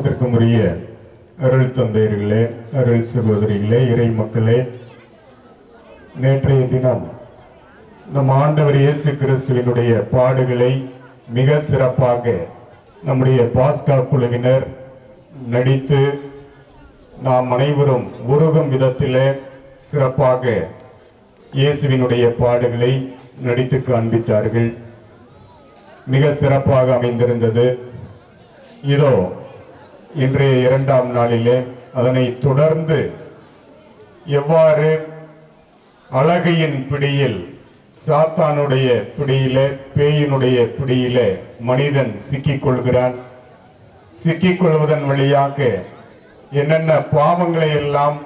பாசத்திற்கும் உரிய அருள் தந்தையர்களே, அருள் சகோதரிகளே, இறை மக்களே, நேற்றைய தினம் நம் ஆண்டவர் இயேசு கிறிஸ்துவினுடைய பாடுகளை மிக சிறப்பாக நம்முடைய பாஸ்கா குழுவினர் நடித்து நாம் அனைவரும் உருகும் விதத்திலே சிறப்பாக இயேசுவினுடைய பாடுகளை நடித்து காண்பித்தார்கள். மிக சிறப்பாக அமைந்திருந்தது. இதோ இன்றைய இரண்டாம் நாளிலே அதனை தொடர்ந்து எவ்வாறு அழகையின் பிடியில், சாத்தானுடைய பிடியிலே, பேயினுடைய பிடியிலே மனிதன் சிக்கிக்கொள்கிறான். சிக்கிக்கொள்வதன் வழியாக என்னென்ன பாவங்களை எல்லாம்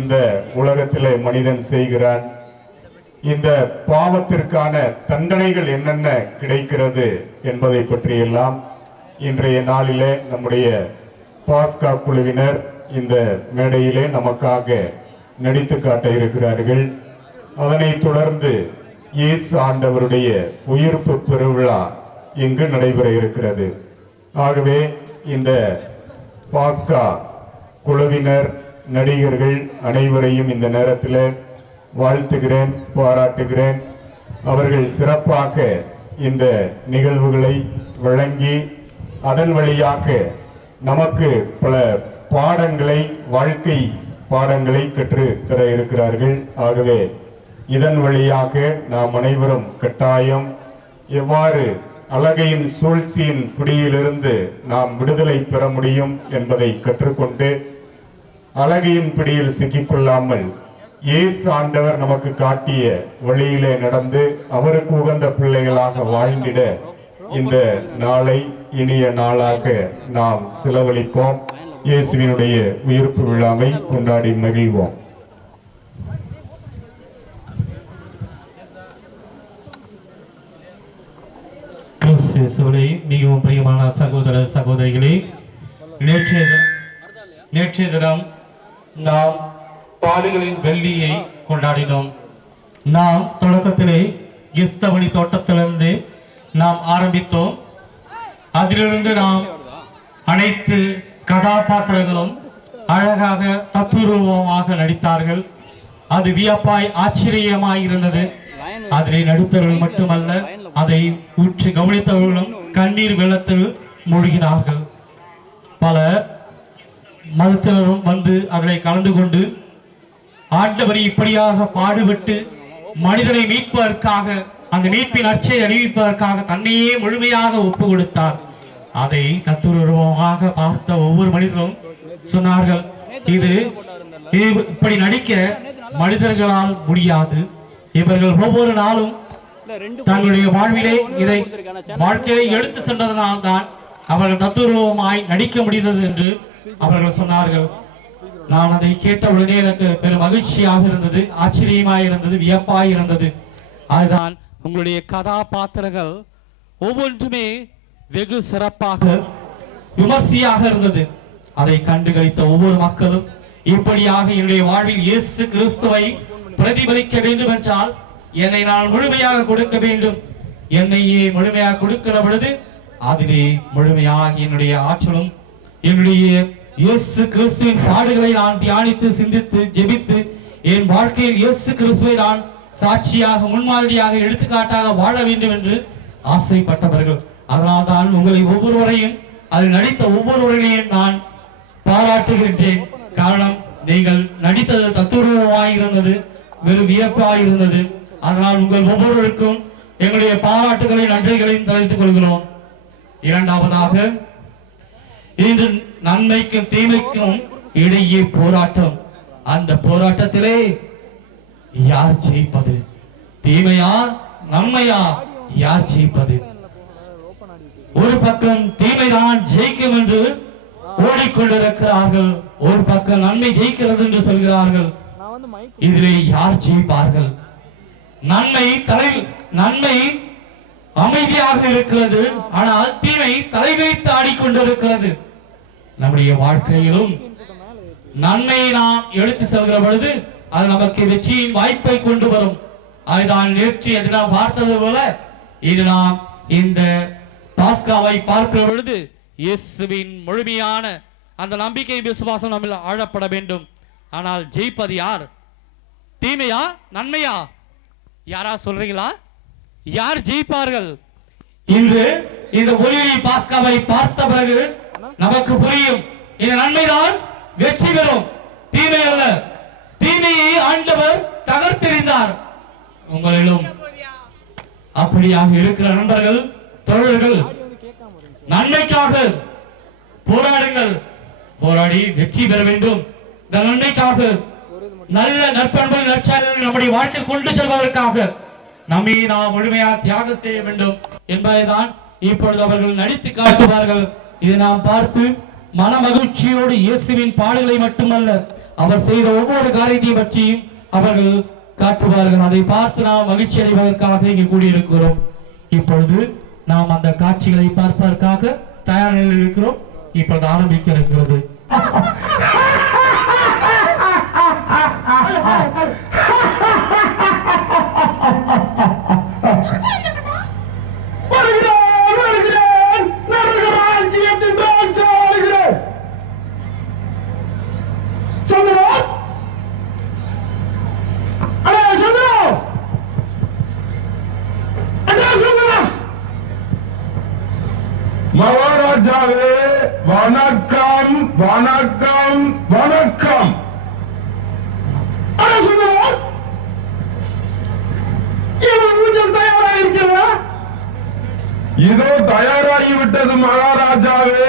இந்த உலகத்திலே மனிதன் செய்கிறான், இந்த பாவத்திற்கான தண்டனைகள் என்னென்ன கிடைக்கிறது என்பதை பற்றியெல்லாம் இன்றைய நாளிலே நம்முடைய பாஸ்கா குழுவினர் இந்த மேடையிலே நமக்காக நடித்து காட்ட இருக்கிறார்கள். அதனை தொடர்ந்து இயேசு ஆண்டவருடைய உயிர்ப்பு பெருவிழா இங்கு நடைபெற இருக்கிறது. ஆகவே இந்த பாஸ்கா குழுவினர், நடிகர்கள் அனைவரையும் இந்த நேரத்தில் வாழ்த்துகிறேன், பாராட்டுகிறேன். அவர்கள் சிறப்பாக இந்த நிகழ்வுகளை வழங்கி அதன் வழியாக நமக்கு பல பாடங்களை, வாழ்க்கை பாடங்களை கற்றுத்தர இருக்கிறார்கள். ஆகவே இதன் வழியாக நாம் அனைவரும் கட்டாயம் எவ்வாறு அழகையின் சூழ்ச்சியின் பிடியிலிருந்து நாம் விடுதலை பெற முடியும் என்பதை கற்றுக்கொண்டு அழகையின் பிடியில் சிக்கிக்கொள்ளாமல் இயேசு ஆண்டவர் நமக்கு காட்டிய வழியிலே நடந்து அவருக்கு உகந்த பிள்ளைகளாக வாழ்ந்திட இந்த நாளை இனிய நாளாக நாம் செலவழிப்போம். இயேசுவினுடைய உயிர்ப்பு விழாவை கொண்டாடி மகிழ்வோம். மிகவும் பிரியமான சகோதர சகோதரிகளே, நேற்றைய தினம் நாம் பாடுகளின் வெள்ளியை கொண்டாடினோம். நாம் தொடக்கத்திலே கிறிஸ்தவனி தோட்டத்திலிருந்து நாம் ஆரம்பித்தோம். அதிலிருந்து நாம் அனைத்து கதாபாத்திரங்களும் அழகாக தத்துரூபமாக நடித்தார்கள். அது வியப்பாய் ஆச்சரியமாய் இருந்தது. அதிலே நடித்தவர்கள் மட்டுமல்ல, அதை உற்று கவனித்தவர்களும் கண்ணீர் வெள்ளத்தில் மூழ்கினார்கள். பல மதத்தினரும் வந்து அதில் கலந்து கொண்டு ஆண்டவரை இப்படியாக பாடுபட்டு மனிதனை மீட்பதற்காக, அந்த மீட்பின் அச்சை அறிவிப்பதற்காக தன்னையே முழுமையாக ஒப்பு கொடுத்தார். அதை தத்துரூபமாக பார்த்த ஒவ்வொரு மனிதரும் சொன்னார்கள், இது இப்படி நடிக்க மனிதர்களால் முடியாது. இவர்கள் ஒவ்வொரு நாளும் தங்களுடைய வாழ்விலே இதை வாழ்க்கையை எடுத்து சென்றதனால் தான் அவர்கள் தத்துரூபமாய் நடிக்க முடிந்தது என்று அவர்கள் சொன்னார்கள். நான் அதை கேட்ட உடனே எனக்கு பெரும் மகிழ்ச்சியாக இருந்தது, ஆச்சரியமாய் இருந்தது, வியப்பாய் இருந்தது. அதுதான் உங்களுடைய கதாபாத்திரங்கள் ஒவ்வொன்றுமே வெகு சிறப்பாக விமர்சையாக இருந்தது. அதை கண்டுகளித்த ஒவ்வொரு மக்களும் இப்படியாக என்னுடைய வாழ்வில் இயேசு கிறிஸ்துவை பிரதிபலிக்க வேண்டும் என்றால் என்னை நான் முழுமையாக கொடுக்க வேண்டும். என்னையே முழுமையாக கொடுக்கிற பொழுது அதிலே முழுமையாக என்னுடைய ஆற்றலும் என்னுடைய இயேசு கிறிஸ்துவின் பாடுகளை நான் தியானித்து, சிந்தித்து, ஜெபித்து என் வாழ்க்கையில் இயேசு கிறிஸ்துவை நான் சாட்சியாக, முன்மாதிரியாக, எடுத்துக்காட்டாக வாழ வேண்டும் என்று ஆசைப்பட்டவர்கள். அதனால் தான் உங்களை ஒவ்வொருவரையும் அதில் நடித்த ஒவ்வொருவரையும் நான் பாராட்டுகின்றேன். காரணம், நீங்கள் நடித்தது தத்துரூபமாயிருந்தது, வெறும் வியப்பாயிருந்தது. அதனால் உங்கள் ஒவ்வொருவருக்கும் எங்களுடைய பாராட்டுகளை, நன்றிகளையும் தெரிவித்துக் கொள்கிறோம். இரண்டாவதாக, இன்று நன்மைக்கும் தீமைக்கும் இடையே போராட்டம். அந்த போராட்டத்திலே யார் ஜெயிப்பது? தீமையா நன்மையா? யார் ஜெயிப்பது? ஒரு பக்கம் தீமைதான் ஜெயிக்கும் என்று ஓடிக்கொண்டிருக்கிறார்கள், ஒரு பக்கம் நன்மை ஜெயிக்கிறது என்று சொல்கிறார்கள். இதிலே யார் ஜெயிப்பார்கள்? நன்மை அமைதியாக இருக்கிறது, ஆனால் தீமை தலைவைத்து ஆடிக்கொண்டிருக்கிறது. நம்முடைய வாழ்க்கையிலும் நன்மையை நாம் எடுத்து செல்கிற பொழுது அது நமக்கு வெற்றியின் வாய்ப்பை கொண்டு வரும். அதுதான் நேற்றைய தினம் பார்த்தது போல இது நாம் இந்த பாஸ்காவை பார்க்கிற பொழுது இயேசுவின் முழுமையான அந்த நம்பிக்கை விசுவாசம் நம்ம ஆழப்பட வேண்டும். ஆனால் ஜெயிப்பது யார்? தீமையா நன்மையா? யாரா சொல்றீங்களா? யார் ஜெயிப்பார்கள்? இன்று இந்த ஒளியை பாஸ்காவை பார்த்த பிறகு நமக்கு புரியும், இந்த நன்மைதான் வெற்றி பெறும், தீமை அல்ல. தீமையை ஆண்டவர் தகர்த்தெறிந்தார். உங்களிலும் அப்படியாக இருக்கிற நண்பர்கள், தோழர்கள், நன்மைக்காக போராடுங்கள். போராடி வெற்றி பெற வேண்டும். இந்த நன்மைக்காக நல்ல நற்பண்பு நற்சாதனை நம்முடைய வாழ்க்கை கொண்டு செல்வதற்காக நம்மை நாம் முழுமையாக தியாகம் செய்ய வேண்டும் என்பதைதான் இப்பொழுது அவர்கள் நடித்து காட்டுவார்கள். இதை நாம் பார்த்து மன மகிழ்ச்சியோடு இயேசுவின் பாடுகளை மட்டுமல்ல, அவர் செய்த ஒவ்வொரு காரியத்தையும் பற்றியும் அவர்கள் காட்டுவார்கள். அதை பார்த்து நாம் மகிழ்ச்சி அடைவதற்காக இங்கு கூடியிருக்கிறோம். இப்பொழுது நாம் அந்த காட்சிகளை பார்ப்பதற்காக தயார் நிலையில் இருக்கிறோம். இப்பொழுது ஆரம்பிக்க இருக்கிறது. மகாராஜாவே வணக்கம் வணக்கம் வணக்கம். தயாராயிருக்கிறதா? இதோ தயாராகிவிட்டது மகாராஜாவே.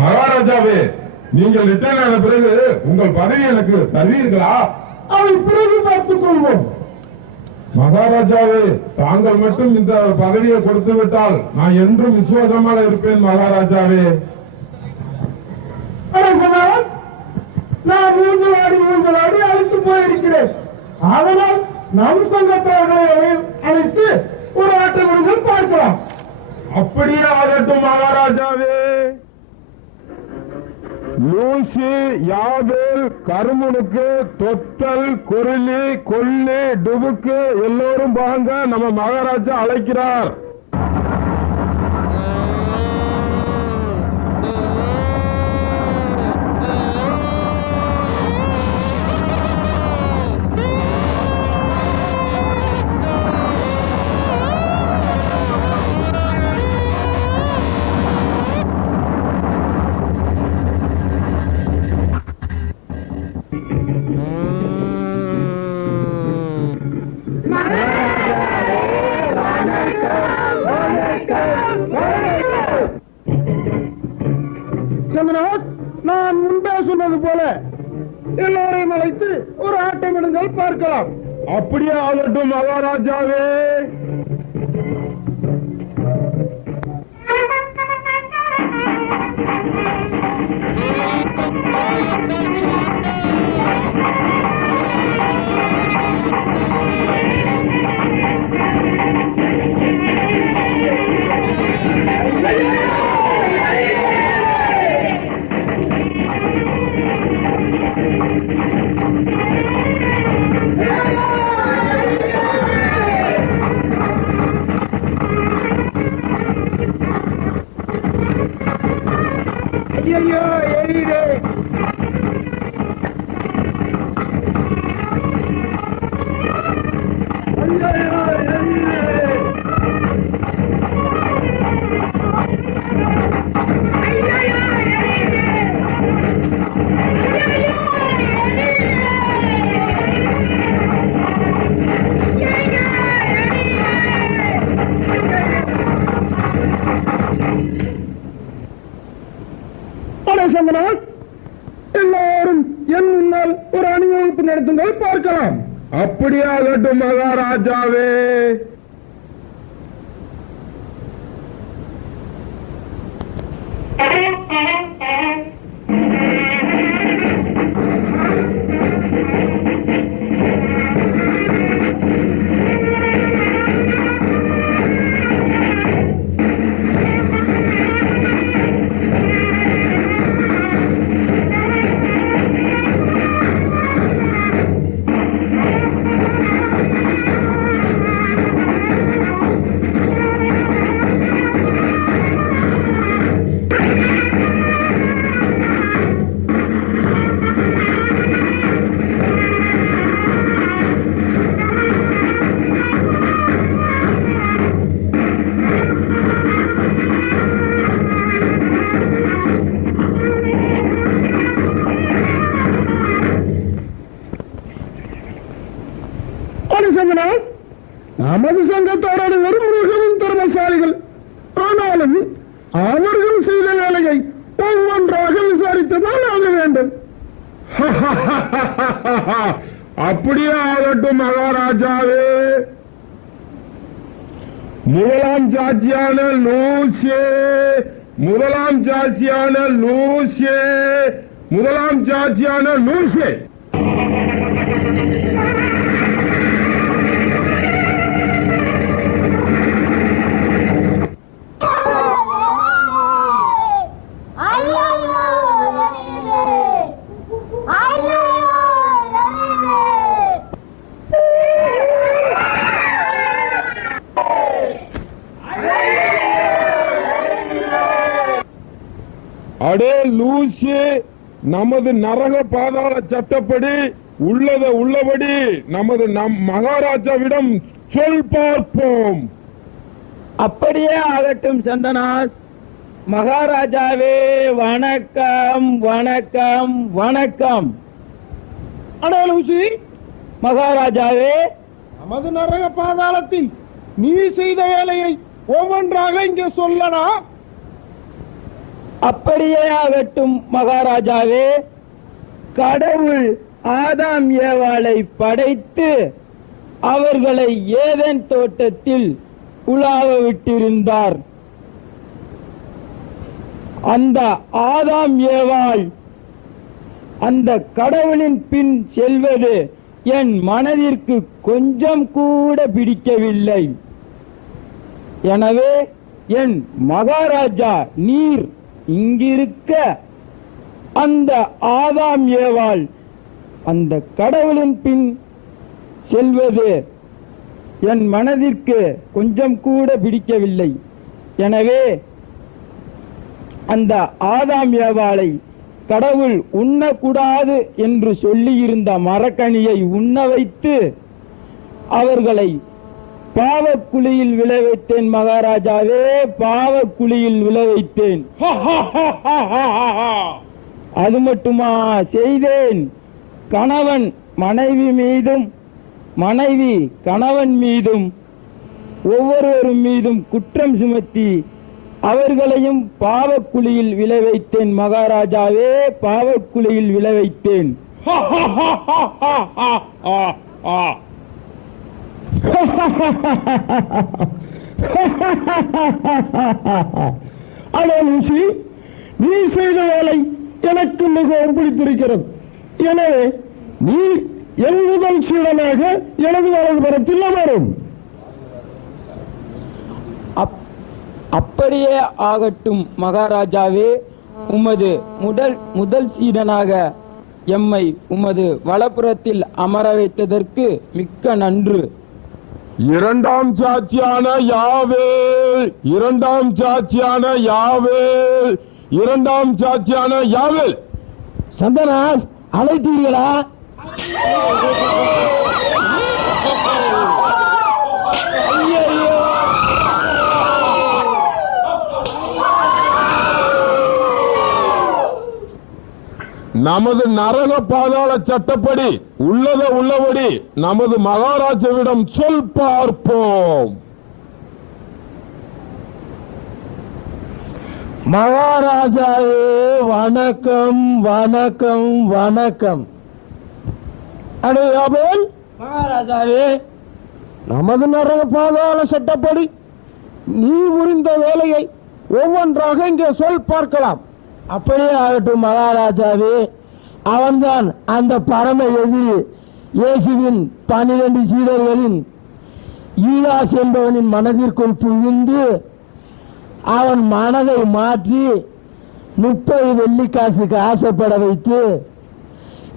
மகாராஜாவே, நீங்கள் ரிட்டர்ன் ஆன பிறகு உங்கள் பதவி எனக்கு தருவீர்களா? அதை பிறகு பார்த்துக் கொள்வோம். மகாராஜாவே, தாங்கள் மட்டும் இந்த பதவியை கொடுத்து விட்டால் நான் என்றும் விசுவாசமாக இருப்பேன் மகாராஜாவே. நான் ஊஞ்சலாடி அழைத்து போயிருக்கிறேன். அதனால் நம் சங்கத்தவர்களை அழைத்து ஒரு ஆட்டங்கள் பார்க்கலாம். அப்படியே ஆகட்டும் மகாராஜாவே. லூசி, யாவேல், கருமுனுக்கு, தொத்தல், குருளி, கொல்லி, டுபுக்கு எல்லோரும் வாங்க, நம்ம மகாராஜா அழைக்கிறார். நான் முன்பே சொன்னது போல எல்லோரையும் அழைத்து ஒரு ஆட்டமிடுங்கள் பார்க்கலாம். அப்படியே ஆகட்டும் மகாராஜாவே. எல்லாரும் என் முன்னால் ஒரு அணிவகுப்பு நடத்துங்கள் பார்க்கலாம். அப்படியே ஆகட்டும் மகாராஜாவே. உண்மைதானே சந்தனால்? நமது சங்கத்தோடு வெறும் மிகவும் திறமசாலிகள். ஆனாலும் அவர்கள் செய்த வேலையை ஒவ்வொன்றாக விசாரித்துதான் ஆக வேண்டும். அப்படியே ஆகட்டும் மகாராஜாவே. முதலாம் சாட்சியான லூசியே, முதலாம் சாட்சியான லூசியே, முதலாம் சாட்சியான லூசியே. அடே லூசி, நமது நரக பாதாள சட்டப்படி உள்ளத உள்ளபடி நமது மகாராஜாவிடம் சொல் பார்ப்போம். அப்படியே ஆகட்டும் சந்தனாஸ். மகாராஜாவே வணக்கம் வணக்கம் வணக்கம். அடே லூசி, மகாராஜாவே, நமது நரக பாதாளத்தில் நீ செய்த வேலையை ஒவ்வொன்றாக இங்கே சொல்லனா? அப்படியே ஆகட்டும் மகாராஜாவே. கடவுள் ஆதாம் ஏவாளை படைத்து அவர்களை ஏதேன் தோட்டத்தில் உலாவ விட்டிருந்தார். அந்த ஆதாம் ஏவாள் அந்த கடவுளின் பின் செல்வது என் மனதிற்கு கொஞ்சம் கூட பிடிக்கவில்லை. எனவே என் மகாராஜா நீர் இங்கிருக்க அந்த ஆதாம் ஏவாள் அந்த கடவுளின் பின் செல்வது என் மனதிற்கு கொஞ்சம் கூட பிடிக்கவில்லை. எனவே அந்த ஆதாம் ஏவாளை கடவுள் உண்ணக்கூடாது என்று சொல்லியிருந்த மரக்கனியை உண்ண வைத்து அவர்களை பாவக்குழியில் விளைவித்தேன் மகாராஜாவே, பாவக்குழியில் விளைவித்தேன். அது மட்டுமா செய்தேன்? கணவன் மனைவி மீதும் மனைவி கணவன் மீதும் ஒவ்வொருவரும் மீதும் குற்றம் சுமத்தி அவர்களையும் பாவக்குழியில் விளைவித்தேன் மகாராஜாவே, பாவக்குழியில் விளைவித்தேன். அடே லூசி, நீ செய்த வேலை எனக்கு மிகவும் பிடித்திருக்கிறது. எனவே நீ என் முதல் சீடனாக எனது வலதுபுறத்தில் அமரும். அப்படியே ஆகட்டும் மகாராஜாவே. உமது முதல் சீடனாக எம்மை உமது வலப்புறத்தில் அமர வைத்ததற்கு மிக்க நன்று. இரண்டாம் சாட்சியான யாவே, இரண்டாம் சாட்சியான யாவே, இரண்டாம் சாட்சியான யாவே. சந்தனாஸ், அழைத்தீர்களா? நமது நரக பாதாள சட்டப்படி உள்ளத உள்ளபடி நமது மகாராஜாவிடம் சொல் பார்ப்போம். மகாராஜாவே வணக்கம் வணக்கம் வணக்கம். அடே யாபேல், மகாராஜாவே, நமது நரக பாதாள சட்டப்படி நீ புரிந்த வேலையை ஒவ்வொன்றாக இங்கே சொல் பார்க்கலாம். அப்படியே ஆகட்டும் மகாராஜாவே. அவன்தான் அந்த பரம எதிரி இயேசுவின் 12 சீடர்களின் யூதாஸ் என்பவனின் மனதிற்குள் புகுந்து அவன் மனதை மாற்றி 30 வெள்ளிக்காசுக்கு ஆசைப்பட வைத்து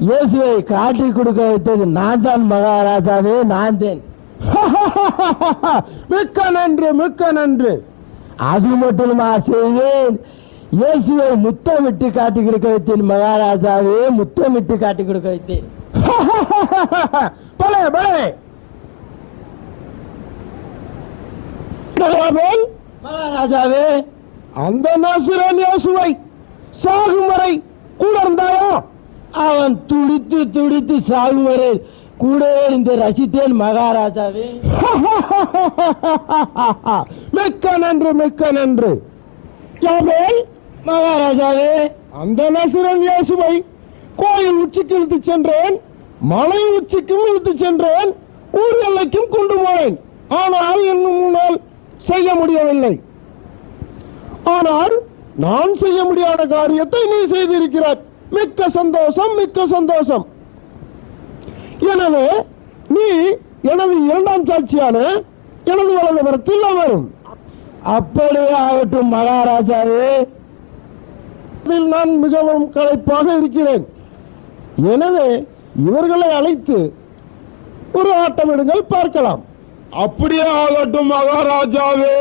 இயேசுவை காட்டி கொடுக்க வைத்தது நான் தான் மகாராஜாவே, நான் தான். மிக்க நன்று, மிக்க நன்று. அது மட்டுமா செய்வேன், இயேசுவை முத்தமிட்டு காட்டி கொடுக்க வைத்தேன் மகாராஜாவே, முத்தமிட்டு காட்டி கொடுக்க வைத்தேன். பலே பலே. மகாராஜாவே, அந்த நசரேயன் இயேசுவை சாகும் வரை கூட இருந்தாயோ? அவன் துடித்து துடித்து சாகும் வரை கூடவே இருந்து ரசித்தேன் மகாராஜாவே. மிக்க நன்று, மிக்க நன்று. யாபேல் மகாராஜாவே, அந்த நசுரன் இயேசுவை கோயில் உச்சிக்கு இழுத்து சென்றேன், மலை உச்சிக்கும் இழுத்து சென்றேன், ஊர் எல்லைக்கும் கொண்டு போனேன். ஆனால் இன்னும் முன்னால் செய்ய முடியவில்லை. ஆனால் நான் செய்ய முடியாத காரியத்தை நீ செய்திருக்கிறாய். மிக்க சந்தோஷம், மிக்க சந்தோஷம். எனவே நீ எனது இரண்டாம் சாட்சியான எனது வலதுபுறத்தில் அமரும். அப்படியே ஆகட்டும் மகாராஜாவே. இதில் நான் மிகவும் களைப்பாக இருக்கிறேன். எனவே இவர்களை அழைத்து ஒரு ஆட்டமிடுங்கள், பார்க்கலாம். அப்படியே ஆகட்டும் மகாராஜாவே.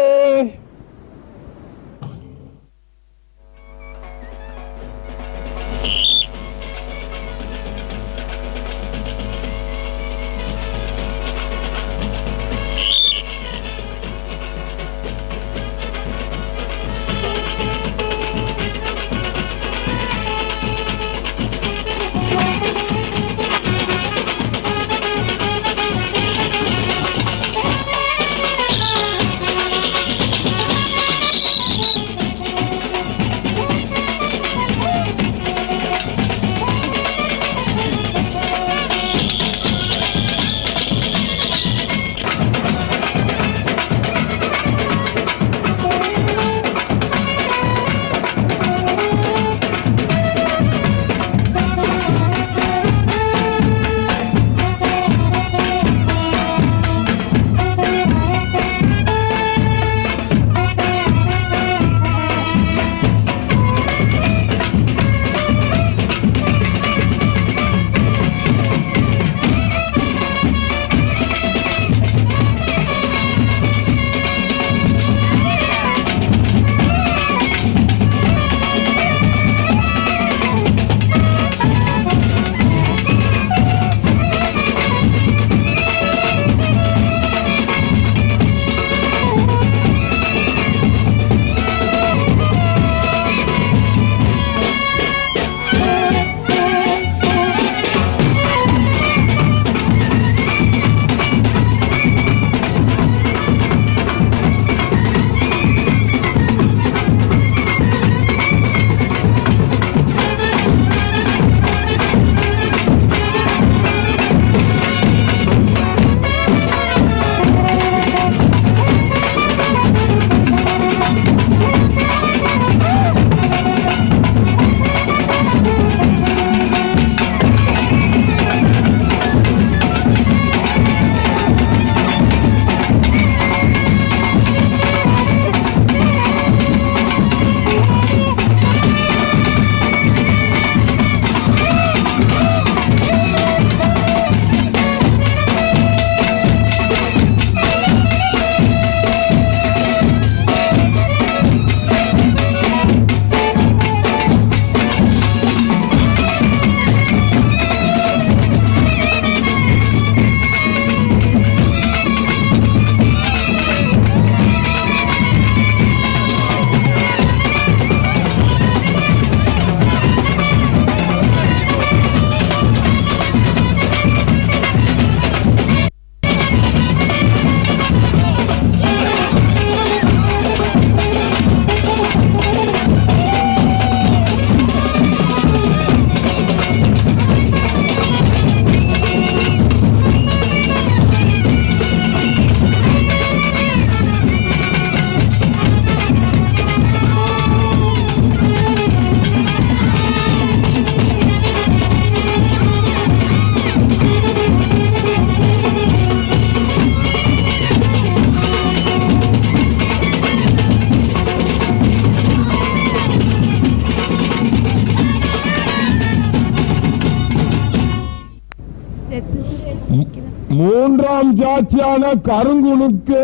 மூன்றாம் சாட்சியான கருங்குணுக்கு,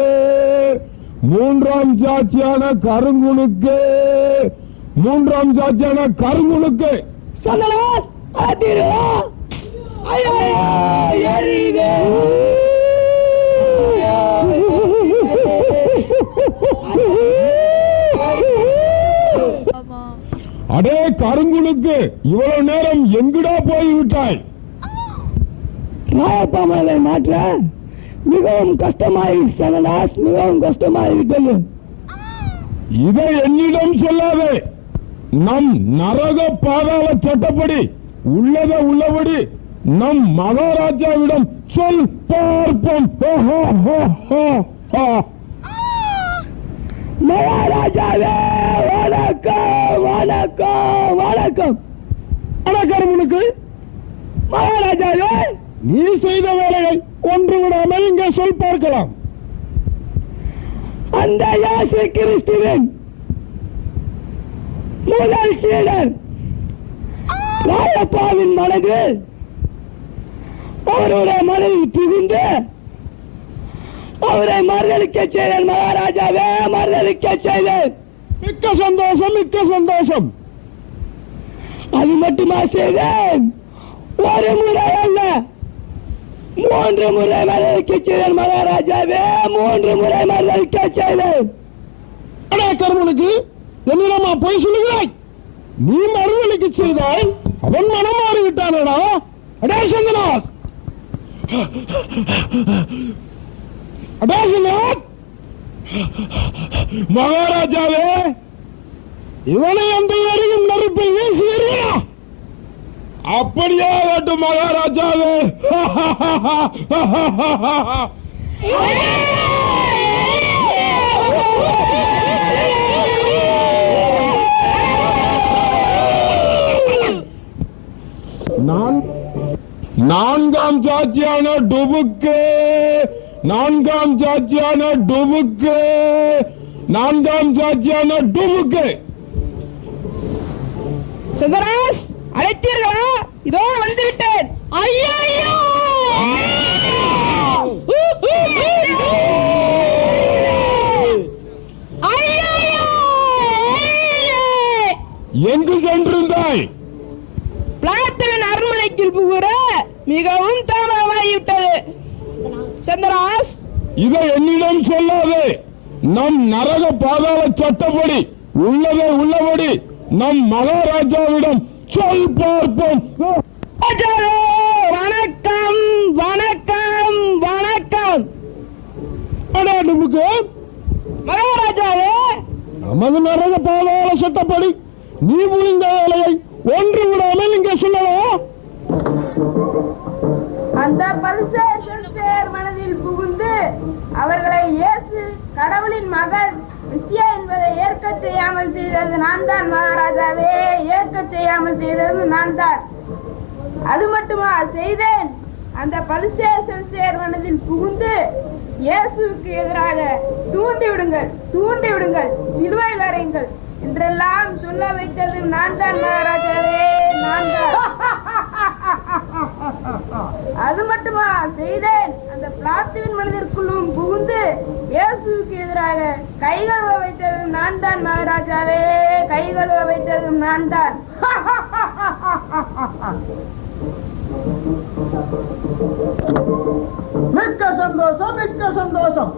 மூன்றாம் சாட்சியான கருங்குணுக்கு, மூன்றாம் சாட்சியான கருங்குணுக்கு. அடே கருங்குணுக்கு, இவ்வளவு நேரம் எங்கடா போய்விட்டாய்? மாயப்பாமலை மாற்ற மிகவும் கஷ்டமாயிருக்கிறது, மிகவும் கஷ்டமாயிருக்கிறது. இதை என்னிடம் சொல்லாதே. நம் நரக பாதாள சட்டப்படி உள்ளத உள்ளபடி நம் மகாராஜாவிடம் சொல் பார்ப்போம். மகாராஜாவே வணக்கம் வணக்கம் வணக்கம். வணக்கம். மகாராஜாவே, நீ செய்த வேலையை ஒன்று விடாமல் இங்கே சொல் பார்க்கலாம். அந்த இயேசு கிறிஸ்துவின் முதல் சீடர் ராயப்பாவின் மனதில் அவருடைய மனதில் புகுந்து அவரை மறுதளிக்க செய்தேன். மகாராஜாவே, மறுதளிக்க செய்தேன். மிக்க சந்தோஷம், மிக்க சந்தோஷம். அது மட்டுமா செய்தேன்? ஒரு முறை அல்ல, 3 முறை மறுதளிக்க செய்தேன். மகாராஜாவே, 3 முறை மறுதளிக்க செய்தேன். கர்மனுக்கு என்னிடமா போய் சொல்லுகிறாய்? நீ மறுதளிக்க செய்தாய், அவன் மனம் மாறிவிட்டானடா. அடே சங்கநாத், அடே சங்கநாத், மகாராஜாவே, இவனை அந்த எரியும் நெருப்பில் வீசி எறியா. அப்படியே ஆகட்டும் மகாராஜாவே. நான்காம் சாட்சியான டுபுக்கு, நான்காம் சாட்சியான டுபுக்கு, நான்காம் சாட்சியான டுபுக்கு. சங்கராஸ், அழைத்தீர்களா? இதோ வந்துவிட்டேன். ஐயோ, எங்கு சென்றிருந்தாய்? பிளாத்தன் அரண்மனைக்கு புகுற மிகவும் தாமதமாகிவிட்டது. சந்திராஸ், இதை என்னிடம் சொல்லாதே. நம் நரக பாதாள சட்டப்படி உள்ளதை உள்ளபடி நம் மகாராஜாவிடம் சொல் பார்ப்போம். வணக்கம் வணக்கம் வணக்கம். மகாராஜாவே, நமது நரக பாதாள சட்டப்படி நீ புரிந்த வேலையை ஒன்று விடாமல் இங்கே சொல்லலாம். அந்த பரிசேயர் மனதில் புகுந்து அவர்களை இயேசு கடவுளின் மகன் மெசியா என்பதை ஏற்க செய்யாமல் செய்தது நான் தான். மகாராஜாவே, ஏற்க செய்யாமல் செய்தது நான் தான். அது மட்டுமா செய்தேன்? அந்த பரிசேயர் மனதில் புகுந்து இயேசுவுக்கு எதிராக தூண்டிவிடுங்கள், தூண்டிவிடுங்கள், சிலுவையில் அறையுங்கள் என்றெல்லாம் சொல்ல வைத்தது நான் தான். மகாராஜாவே, நான் தான். அது மட்டுமா செய்தேன்? அந்த பிளாத்துவின் மனதிற்குள்ளும் புகுந்து இயேசுவுக்கு எதிராக கை கழுவ வைத்ததும் நான் தான். மகாராஜாவே, கை கழுவ வைத்ததும் நான் தான். மிக்க சந்தோஷம், மிக்க சந்தோஷம்.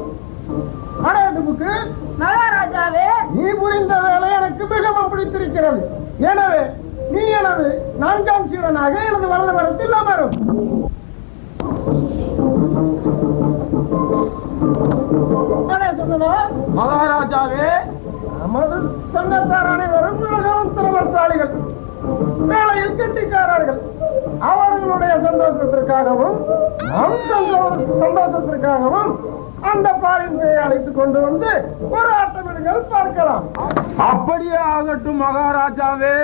மகாராஜாவே, நீ புரிந்த வேலை எனக்கு மிகவும் பிடித்திருக்கிறது. எனவே நீ எனது 4ஆம் சீடனாக எனது வலது வரத்தில் அமரும். மகாராஜாவே, நமது சங்கத்தார் அனைவரும் மிகவும் திறமசாலிகள், வேலையில் கெட்டிக்காரர்கள். அவர்களுடைய சந்தோஷத்திற்காகவும் நம் சந்தோஷத்திற்காகவும் அந்த பாரின் பேயை அழைத்துக் கொண்டு வந்து ஒரு ஆட்டமிடுங்கள், பார்க்கலாம். அப்படியே ஆகட்டும் மகாராஜாவே.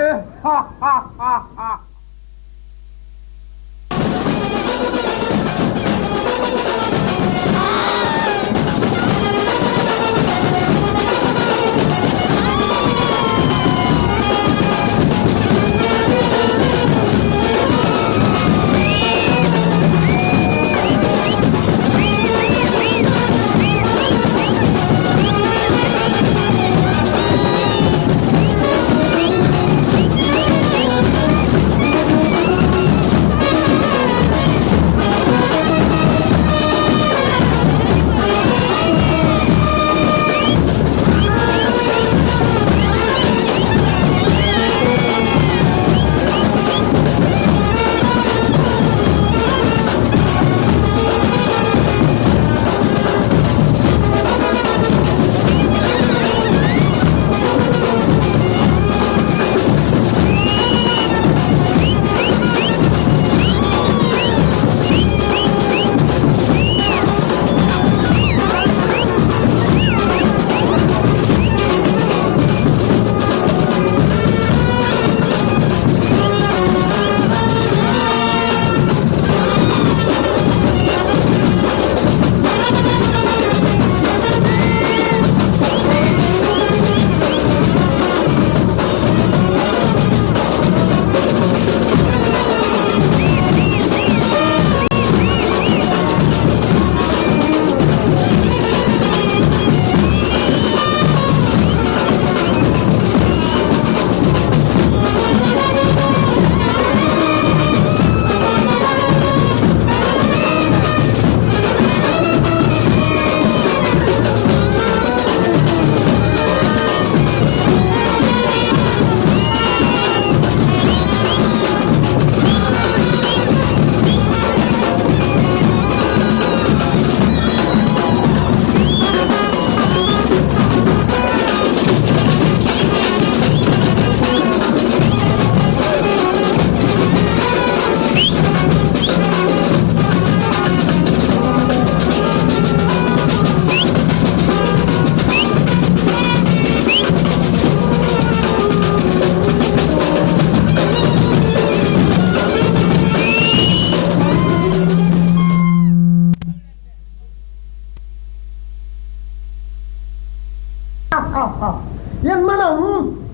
என் மனம்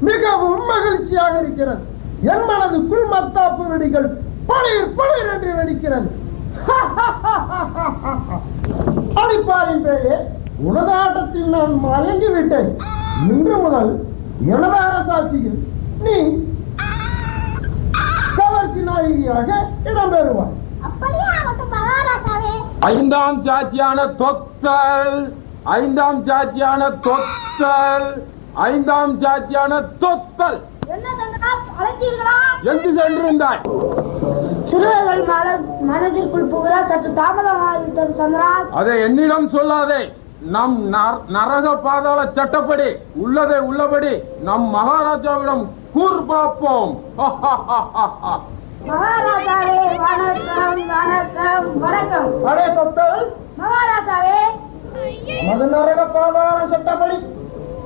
மிகவும் மகிழ்ச்சியாக இருக்கிறது. என் மனதுக்குள் மத்தாப்பு வெடிகள் பளிர் பளிர் என்று வெடிக்கிறது. அடிப்பாரின் பேரே, உனது ஆட்டத்தில் நான் மயங்கி விட்டேன். இன்று முதல் எனது அரசாட்சியில் நீ கவர்ச்சி நாயகியாக இடம்பெறுவாய். ஐந்தாம் சாட்சியான தொத்தல், ஐந்தாம் சாட்சியான தொத்தல், ஐந்தாம் சாட்சியான தொத்தல். எங்கு சென்றிருந்தாய்? சிறுவர்கள் மனதிற்குள் புகிற சற்று தாமதமாகிவிட்டது சந்திராஸ். அதை என்னிடம் சொல்லாதே. நம் நரக பாதாள சட்டப்படி உள்ளதை உள்ளபடி நம் மகாராஜாவிடம் கூர் பார்ப்போம். மகாராஜாவே வணக்கம் வணக்கம் வணக்கம். அடே தொத்தல், மகாராஜாவே, நமது நரக பாதாள சட்டப்படி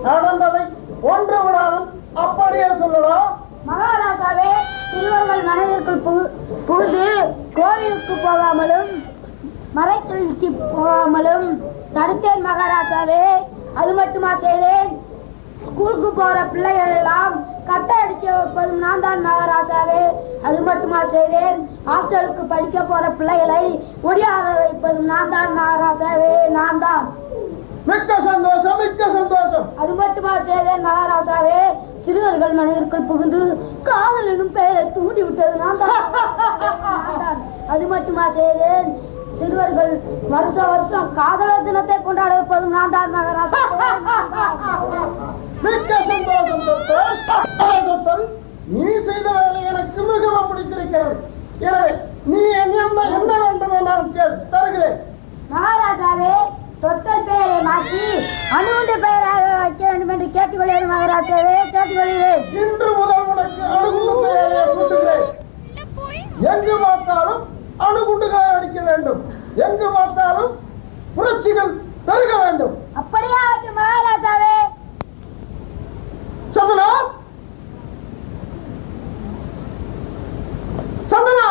நடந்ததை ஒன்று விடாமல் அப்படியே சொல்லலாம். மகாராஜாவே, சிறுவர்கள் மனதிற்குள் புகுது கோவிலுக்கு போகாமலும் மறைக்கல்விக்கு போகாமலும் தடுத்தேன் மகாராஜாவே. அது மட்டுமா செய்தேன், ஸ்கூலுக்கு போற பிள்ளைகள் எல்லாம் கட்டை அடிக்க வைப்பதும் நான் தான் மகாராஜாவே. அது மட்டுமா செய்தேன், ஹாஸ்டலுக்கு படிக்க போற பிள்ளைகளை முடியாத வைப்பதும் நான் தான் மகாராஜாவே, நான் தான். மிக்க சந்தோஷம், மிக்க சந்தோஷம். அது மட்டுமா செய்தேன் மகாராஜாவே, சிறுவர்கள் மனதிற்குள் புகுந்து காதல் எனும் பெயரை தூண்டி விட்டது நான் தான். அது மட்டுமா செய்தேன், சிறுவர்கள் வருஷம் காதலர் தினத்தை கொண்டாட வைப்பதும் நான் தான் மகாராஜா. மிக்க சந்தோஷம் தொத்தல். நீ செய்த வேலை எனக்கு மிகவும் பிடித்திருக்கிறது. எனவே நீ என்ன வேண்டும் நான் தருகிறேன். மகாராஜாவே, தொத்தல் பெயரை மாற்றி அணுகுண்டு பெயராக வைக்க வேண்டும் என்று கேட்டுக்கொள்கிறேன் மகாராஜாவே, கேட்டுக்கொள்கிறேன். இன்று முதல் உனக்கு அணுகுண்டு பெயரை சூட்டுகிறேன். எங்கு பார்த்தாலும் அணுகுண்டுகளை அடிக்க வேண்டும். எங்கு பார்த்தாலும் புரட்சிகள் பெருக வேண்டும். அப்படியே மகாராஜாவே. சந்தனா, சந்தனா,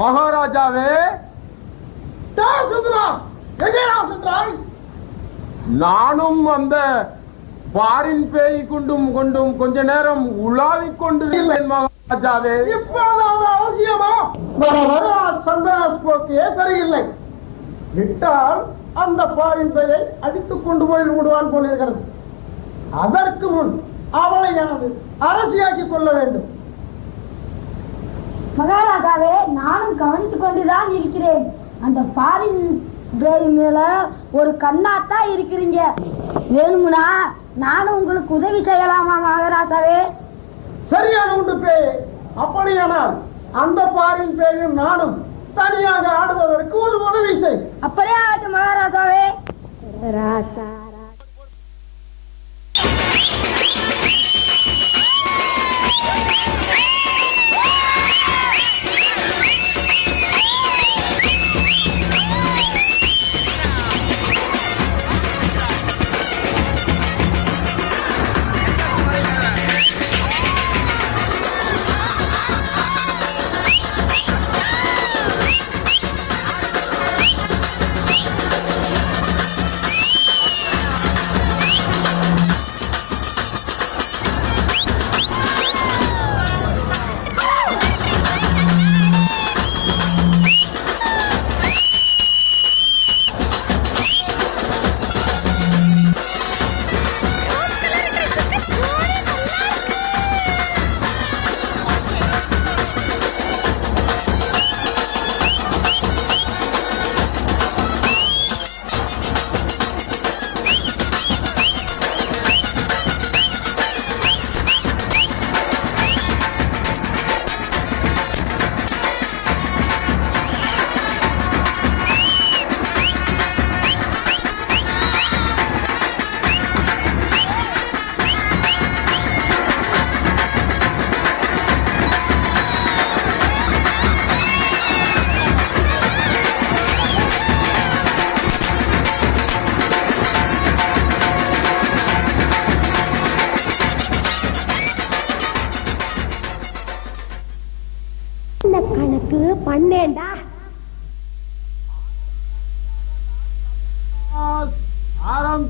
மகாராஜாவே, சந்தனா, எங்கே சென்றாய்? நானும் அந்த பாரின் பேய் கொண்டும் கொஞ்ச நேரம் உலாவிக் கொண்டிருந்தேன் மகாராஜாவே. இப்போதாவது அவசியமா? சந்தனாஸ் போக்கே சரியில்லை. விட்டால் அந்த பாரின் பேயை அடித்துக் கொண்டு போய் விடுவான் போலிருக்கிறது. அதற்கு முன் அவளை எனது அரசியாக்கிக் கொள்ள வேண்டும். மகாராஜாவே, நானும் கவனித்துக் கொண்டுதான் இருக்கிறேன். அந்த பாரின் மேல ஒரு கண்ணாத்தா இருக்கிறீங்க. வேணும்னா நானும் உங்களுக்கு உதவி செய்யலாமா மகாராஜாவே? சரியான உண்டு பேய். அப்படியானால் அந்த பாரின் பேயும் நானும் தனியாக ஆடுவதற்கு ஒரு உதவி செய். அப்படியே ஆகட்டும் மகாராஜாவே. ராசா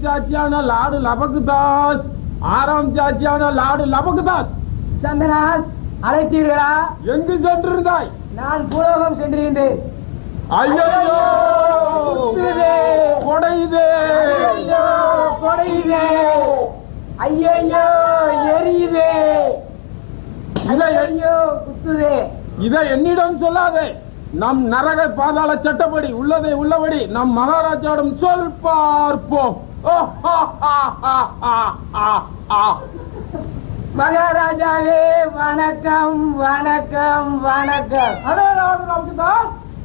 சாட்சியான லாடு லபகுதாஸ், ஆறாம் சாட்சியான லாடு லபகுதாஸ். சந்தனாஸ், அழைத்தீர்களா? எங்கு சென்றிருந்தாய்? நான் பூலோகம் சென்றிருந்தேன். ஐயோ கொடையுதே, கொடையுதே, ஐயோ எரியுதே, ஐயோ குத்துதே. இதை என்னிடம் சொல்லாதே. நம் நரக பாதாள சட்டப்படி உள்ளதை உள்ளபடி நம் மகாராஜாவிடம் சொல் பார்ப்போம். மகாராஜாவே வணக்கம் வணக்கம் வணக்கம்.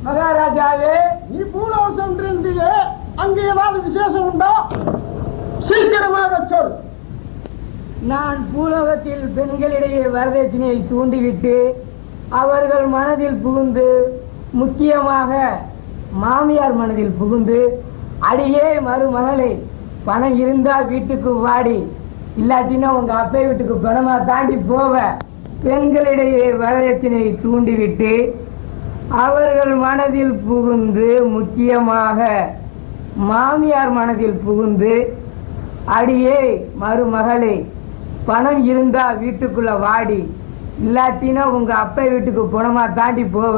மகாராஜாவே, நீ பூலோகம் சென்றிருந்தீங்க, அங்கே ஏதாவது விசேஷம் உண்டா? சீக்கிரமாக சொல். நான் பூலோகத்தில் பெண்களிடையே வரதட்சணையை தூண்டிவிட்டு அவர்கள் மனதில் புகுந்து, முக்கியமாக மாமியார் மனதில் புகுந்து, அடியே மருமகளே, பணம் இருந்தா வீட்டுக்கு வாடி, இல்லாட்டினா உங்க அப்பா வீட்டுக்கு பணமா தாண்டி போவ, பெண்களிடையே வரதட்சணையை தூண்டிவிட்டு அவர்கள் மனதில் புகுந்து, முக்கியமாக மாமியார் மனதில் புகுந்து, அடியே மருமகளே, பணம் இருந்தா வீட்டுக்குள்ள வாடி, இல்லாட்டினா உங்க அப்பா வீட்டுக்கு பணமா தாண்டி போவ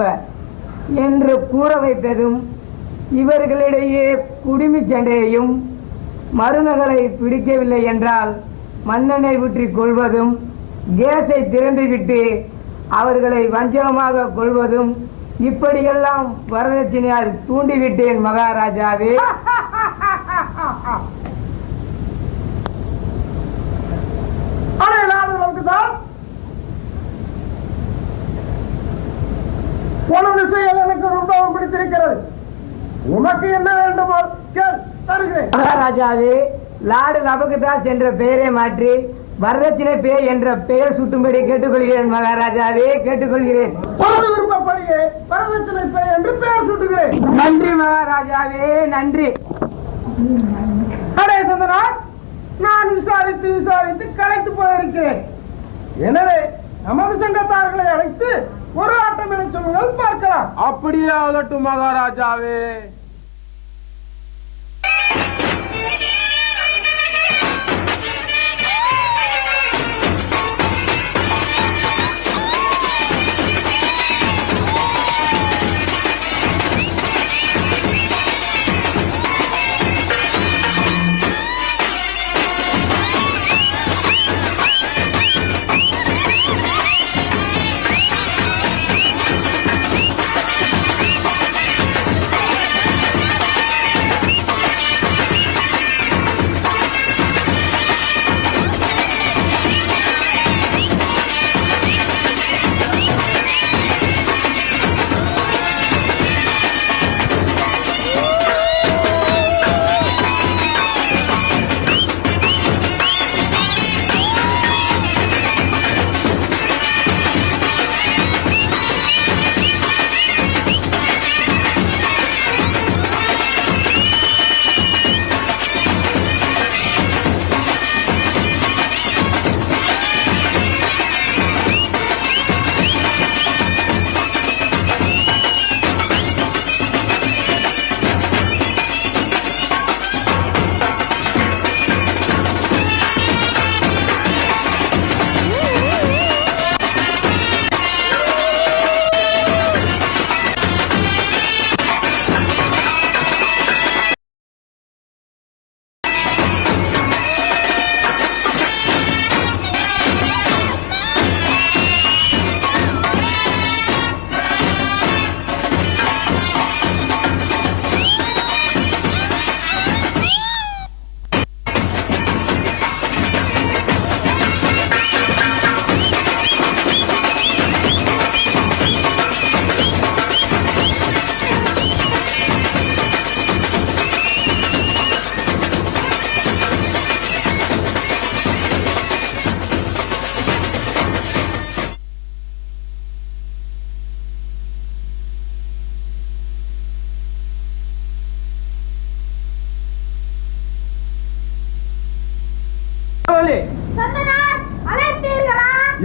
என்று கூற வைத்ததும், இவர்களிடையே குடுமி சண்டையையும், மருமகளை பிடிக்கவில்லை என்றால் மண்ணெண்ணை ஊற்றி கொள்வதும், கேஸை திறந்துவிட்டு அவர்களை வஞ்சகமாக கொள்வதும், இப்படியெல்லாம் வரதட்சணையால் தூண்டிவிட்டேன் மகாராஜாவே. உனது செயல் எனக்கு ரொம்பவும் பிடித்திருக்கிறது. உனக்கு என்ன வேண்டுமோ கேள், தருகிறேன். மகாராஜாவே, லாடு லபகுதாஸ் என்ற பெயரை மாற்றி வரதட்சணை பேய் என்ற பெயர் சுட்டும்படி கேட்டுக்கொள்கிறேன் மகாராஜாவே, கேட்டுக்கொள்கிறேன். விருப்பப்படியே வரதட்சணை பேய் என்று பெயர் சுட்டுகிறேன். நன்றி மகாராஜாவே, நன்றி. அடே சந்தனா, நான் விசாரித்து விசாரித்து களைத்து போயிருக்கிறேன். எனவே நமது சங்கத்தார்களை அழைத்து ஒரு ஆட்டம் என சொல்லுங்கள், பார்க்கலாம். அப்படியே ஆகட்டும் மகாராஜாவே.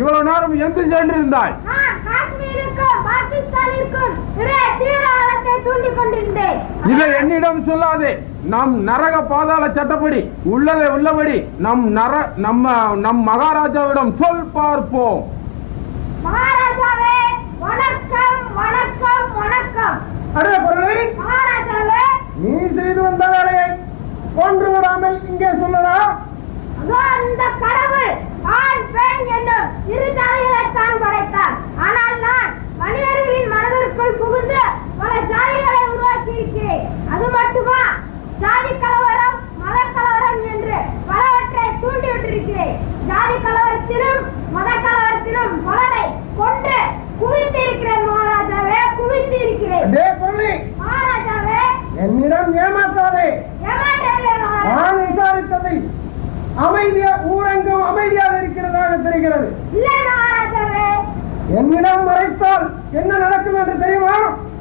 இவ்வளவு நேரம் எங்கு சென்றிருந்தாய்? காஷ்மீருக்கும் பாகிஸ்தானிற்கும் இடையே தீவிரவாதத்தை தூண்டிக் கொண்டிருந்தேன். இதை என்னிடம் சொல்லாதே. நம் நரக பாதாள சட்டப்படி உள்ளதை உள்ளபடி நம் மகாராஜாவிடம் சொல் பார்ப்போம். மகாராஜாவே வணக்கம் வணக்கம் வணக்கம். அடே பொருளை, மகாராஜாவே, நீ செய்து வந்த வேலையை ஒன்று விடாமல் இங்கே சொல்லலாம். அதோ அந்த கடவுள் ஆண் பெண் என்னும் இரு ஜாதிகளைத்தான் படைத்தார். ஆனால் நான் மனிதர்களின் மனதிற்குள் புகுந்து பல ஜாதிகளை உருவாக்கி இருக்கிறேன். அது மட்டுமா, ஜாதி கலவரம் மத கலவரம் என்று பலவற்றை தூண்டிவிட்டிருக்கிறேன். ஜாதி கலவரத்திலும் மத கலவரத்திலும் பலரை கொன்று குவித்திருக்கிறேன் மகாராஜாவே, குவித்திருக்கிறேன். அடே பொருளை, மகாராஜாவே, என்னிடம் ஏமாற்றாதே. ஏமாற்றவில்லை மகாராஜா. நான் விசாரித்ததை ஊரெங்கும் அமைதியாக இருக்கிறதாக தெரிகிறது. இல்லை மகாராஜாவே. என்னிடம் மறைத்தால் என்ன நடக்கும் என்று தெரியுமா?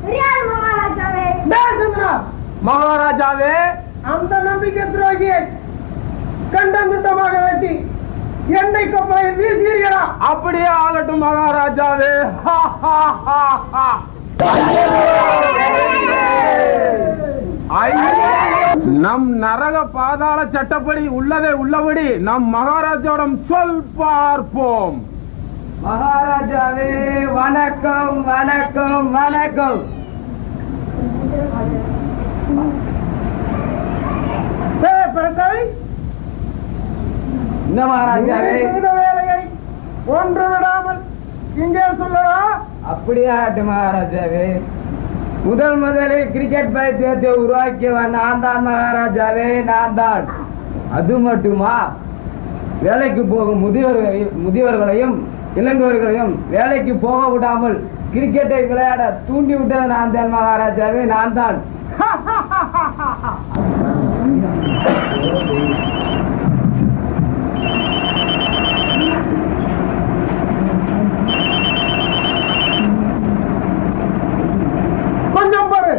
தெரியாது மகாராஜாவே. தேசந்திரா, மகாராஜாவே, அந்த நம்பிக்கை துரோகியை கண்டம் திட்டமாக வெட்டி எண்ணெய் கப்பலில் வீசுகிறீர்களா? அப்படியே ஆகட்டும் மகாராஜாவே. நம் நரக பாதாள சட்டப்படி உள்ளதை உள்ளபடி நம் மகாராஜாவிடம் சொல் பார்ப்போம். மகாராஜாவே வணக்கம் வணக்கம் வணக்கம். என்ன மகாராஜாவே, செய்த வேலையை ஒன்று விடாமல் இங்கே சொல்லலாம். அப்படியே ஆகட்டும் மகாராஜாவே. முதலில் கிரிக்கெட் பைத்தியத்தை உருவாக்கியவன் நான் தான் மகாராஜாவே, நான் தான். அது மட்டுமா, வேலைக்கு போகும் முதியவர்களையும் இளைஞர்களையும் வேலைக்கு போக விடாமல் கிரிக்கெட்டை விளையாட தூண்டி விட்டது நான் தான் மகாராஜாவே, நான் தான். கொஞ்சம் பாரு.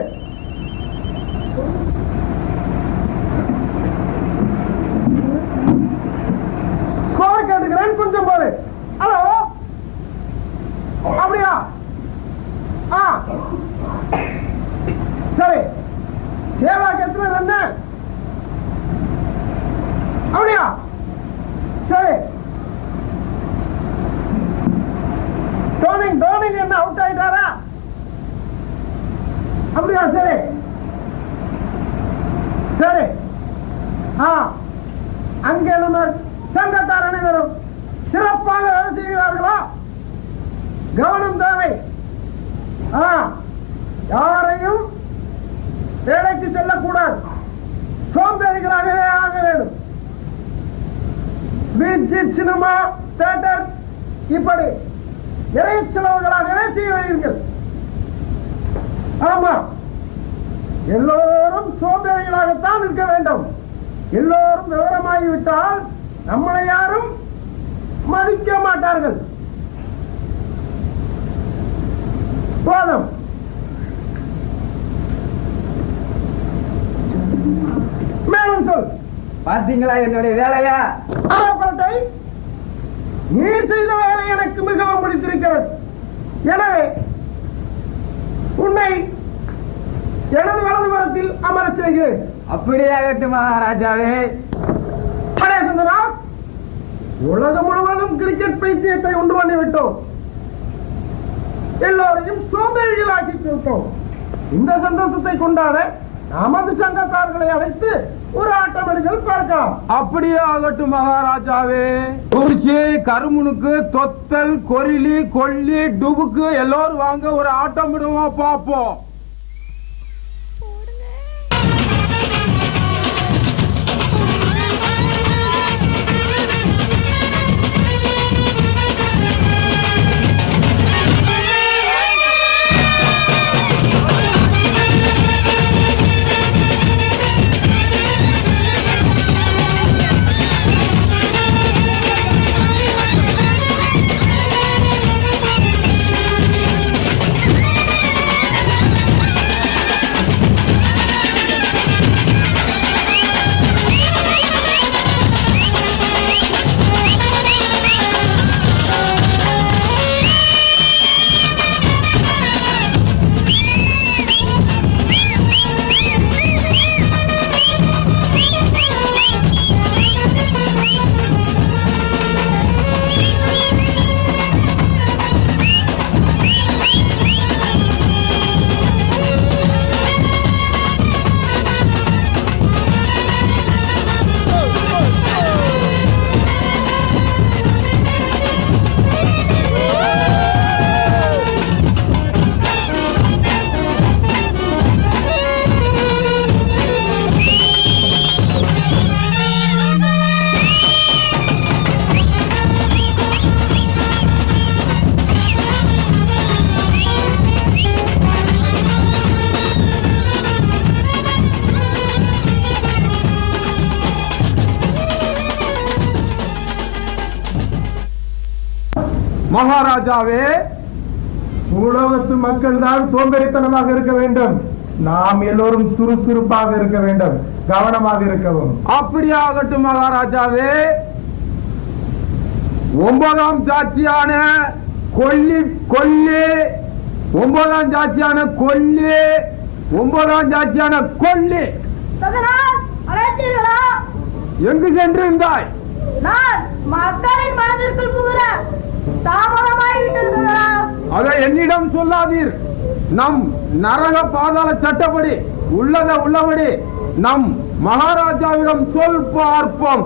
ஸ்கோர் கேட்டுக்கிறேன், கொஞ்சம் பாரு. ஹலோ, அப்படியா? சரி, சேவாக்கு எத்தனை ரன்னு? அப்படியா? சரி. டோனிங் என்ன அவுட் ஆயிட்டாரா? அப்படியா? சரி சரி. அங்கே நம்ம சங்கத்தார் அனைவரும் சிறப்பாக வேலை செய்கிறார்களா? கவனம் தேவை. யாரையும் வேலைக்கு செல்லக்கூடாது. சோம்பேறிகளாகவே ஆக வேண்டும். பீச், சினிமா, தியேட்டர் இப்படி இறை செலவுகளாகவே செய்ய வையுங்கள். ஆமா, எல்லோரும் சோம்பேறிகளாகத்தான் இருக்க வேண்டும். எல்லோரும் விவரமாகிவிட்டால் நம்மளை யாரும் மதிக்க மாட்டார்கள். போதும். மேலும் சொல். பாத்தீங்களா என்னுடைய வேலையா? அறப்பட்டை, நீர் செய்த வேலை எனக்கு மிகவும் பிடித்திருக்கிறது. எனவே உன்னை எனது வலது புறத்தில் அமரச் செய்கிறேன். அப்படியே ஆகட்டும் மகாராஜாவே. உலகம் முழுவதும் கிரிக்கெட் பைத்தியத்தை உண்டு பண்ணிவிட்டோம். எல்லோரையும் சோம்பேறிகளாக்கி விட்டோம். இந்த சந்தோஷத்தை கொண்டாட நமது சங்கத்தார்களை அழைத்து ஒரு ஆட்டமெடுகள் பார்க்கலாம். அப்படியே ஆகட்டும் மகாராஜாவே. குறிச்சி, கருமுனுக்கு, தொத்தல், கொரிலி, கொல்லி, டுபுக்கு எல்லோரும் வாங்க, ஒரு ஆட்டம் விடுவோம், பார்ப்போம். மகாராஜாவே, உலகத்து மக்கள் தான் சோம்பேறித்தனமாக இருக்க வேண்டும். நாம் எல்லோரும் சுறுசுறுப்பாக இருக்க வேண்டும், கவனமாக இருக்கவும். அப்படியாகட்டும் மகாராஜாவே. 9ஆம் சாட்சியான கொல்லி 9ஆம் சாட்சியான கொல்லி 9ஆம் சாட்சியான கொல்லி எங்கு சென்றிருந்தாய்? நான் மக்களின் மனதிற்குள் புகுற தாமதமாகிவிட்டது. அதை என்னிடம் சொல்லாதீர். நம் நரக பாதாள சட்டப்படி உள்ளபடி நம் மகாராஜாவிடம் சொல் பார்ப்போம்.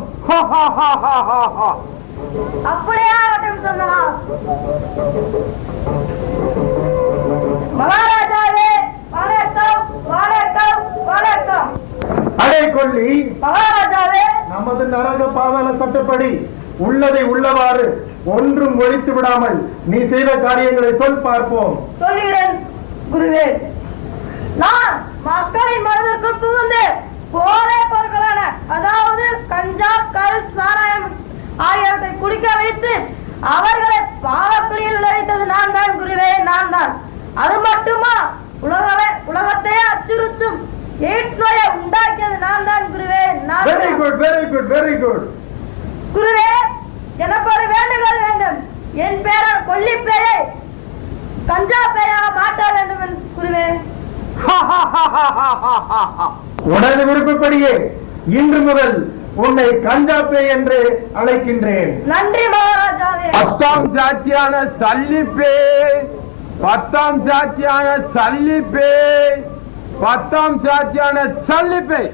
அப்படியே ஆகட்டும் சொன்னா. மகாராஜாவே, வணக்கம் வணக்கம் வணக்கம். அடே கொல்லி, மகாராஜாவே, நமது நரக பாதாள சட்டப்படி உள்ளதை உள்ளவாறு ஒன்றும் ஒழித்து விடாமல் நீ செய்த காரியங்களை சொல் பார்ப்போம். சொல்கிறேன் குருவே. நான் மக்களின் மனதிற்குள் புகுந்து போதை பொருட்களான அதாவது கஞ்சா, கல், சாராயம் ஆகியவற்றை குடிக்க வைத்து அவர்களை பாவக்குழியில் நுழைத்தது நான் தான் குருவே, நான் தான். அது மட்டுமா, உலகத்தை அச்சுறுத்தும் எய்ட்ஸ் நோயை உண்டாக்கியது நான் தான் குருவே, நான். Very good, very good, very good. குருவே, எனக்கு ஒரு வேண்டுகோள் வேண்டும். என் பேரால் கொல்லி பேரை கஞ்சா பேராக மாற்ற வேண்டும் குருவே. உனது விருப்பப்படியே இன்று முதல் உன்னை கஞ்சா பே என்று அழைக்கின்றேன். நன்றி மகாராஜாவே. 10ஆம் சாட்சியான சல்லிப்பே, 10ஆம் சாட்சியான சல்லிப்பே, 10ஆம் சாட்சியான சல்லிப்பே.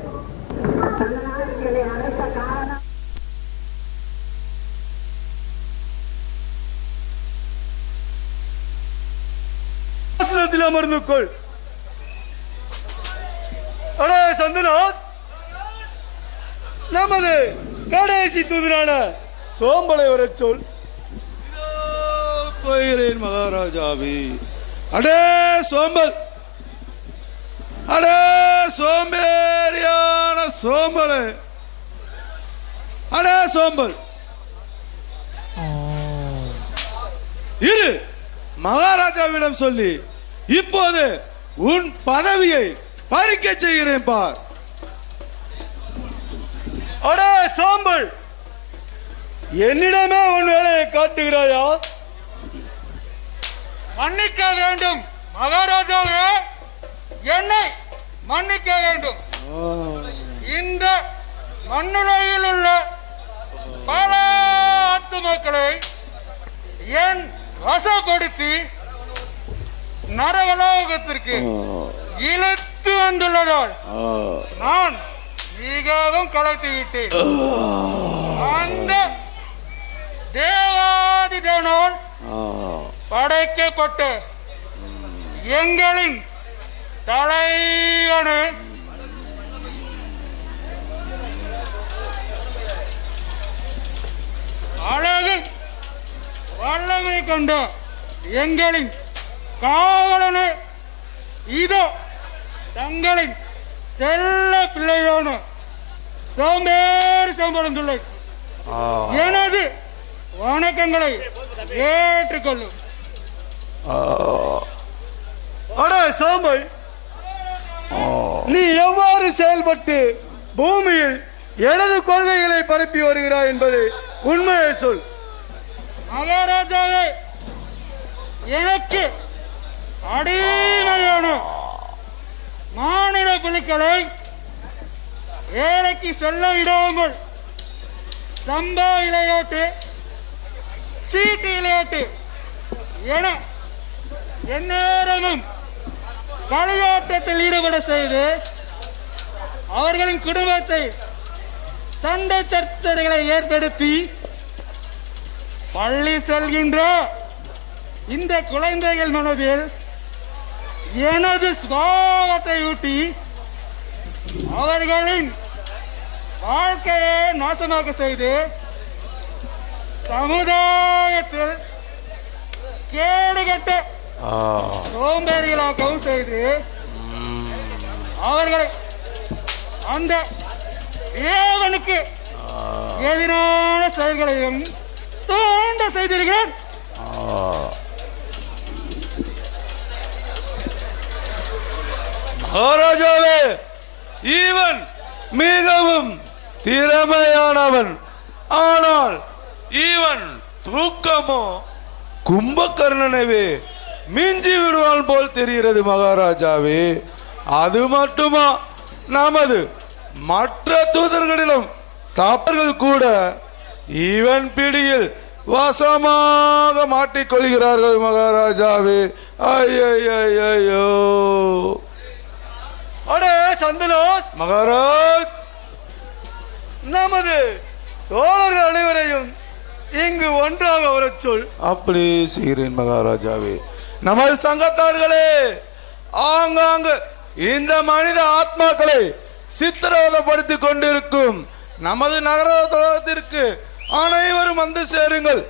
அமர்ந்து கொள். அடே சந்தனாஸ், நமது கடைசி தூதரான சோம்பலை வர சொல். போகிறேன் மகாராஜாவே. அடே சோம்பல், அடே சோம்பேறியான சோம்பலே, அடே சோம்பல், இரு மகாராஜாவிடம் சொல்லி இப்போது உன் பதவியை பறிக்க செய்கிறேன் பார். அடே சோம்பல், என்னிடமே உன் வேலையை காட்டுகிறாயா? மன்னிக்க வேண்டும் மகாராஜாவே, என்னை மன்னிக்க வேண்டும். இந்த மண்ணுலகில் உள்ள பல ஆத்துமக்களை என் வசப்படுத்தி நரகலோகத்திற்கு இழுத்து வந்துள்ளதால் நான் மிகவும் கலத்தி விட்டேன். அந்த தேவாதி தேவனால் படைக்கப்பட்ட எங்களின் தலைவனே அழகு வல்லமை கொண்ட எங்களின் காவலனே, இதோ தங்களின் செல்ல பிள்ளையான சோம்பேறி சோம்பலந்துள்ளை எனது வணக்கங்களை ஏற்றுக்கொள்ளும். அடே சோம்பல், நீ எவ்வாறு செயல்பட்டு பூமியில் எனது கொள்கைகளை பரப்பி வருகிறாய் என்பது உண்மையை சொல். மகாராஜாவே, எனக்கு அடிமையான மாநில குழுக்களை வேலைக்கு செல்ல விடாமல் சம்பா விளையாட்டு, சீட்டு விளையாட்டு என எந்நேரமும் களியாட்டத்தில் ஈடுபட செய்து அவர்களின் குடும்பத்தை சண்டை சர்ச்சைகளை ஏற்படுத்தி பள்ளி செல்கின்ற இந்த குழந்தைகள் மனதில் எனது சுபாவத்தை ஊட்டி அவர்களின் வாழ்க்கையை நாசமாக்க செய்து சமுதாயத்தில் கேடுகட்ட சோம்பேறிகளாக்கவும் செய்து அவர்களை அந்த தேவனுக்கு எதிரான செயல்களையும் தூண்ட செய்திருக்கிறேன் மகாராஜாவே, இவன் மிகவும் திறமையானவன். ஆனால் இவன் தூக்கமோ கும்பகர்ணனவே மிஞ்சி விடுவான் போல் தெரிகிறது மகாராஜாவே. அது மட்டுமா, நமது மற்ற தூதர்களிடம் தாப்பர்கள் கூட இவன் பிடியில் வசமாக மாட்டிக்கொள்கிறார்கள் மகாராஜாவே. ஐயோ அடே சந்தனோஸ் மகாராஜ், நமது தோழர்கள் அனைவரையும் இங்கு ஒன்றாக வரச் சொல். அப்படி செய்கிறேன் மகாராஜாவே. நமது சங்கத்தார்களே, ஆங்காங்கு இந்த மனித ஆத்மாக்களை சித்திரவதைப்படுத்திக் கொண்டிருக்கும் நமது நகரத்திற்கு அனைவரும் வந்து சேருங்கள்.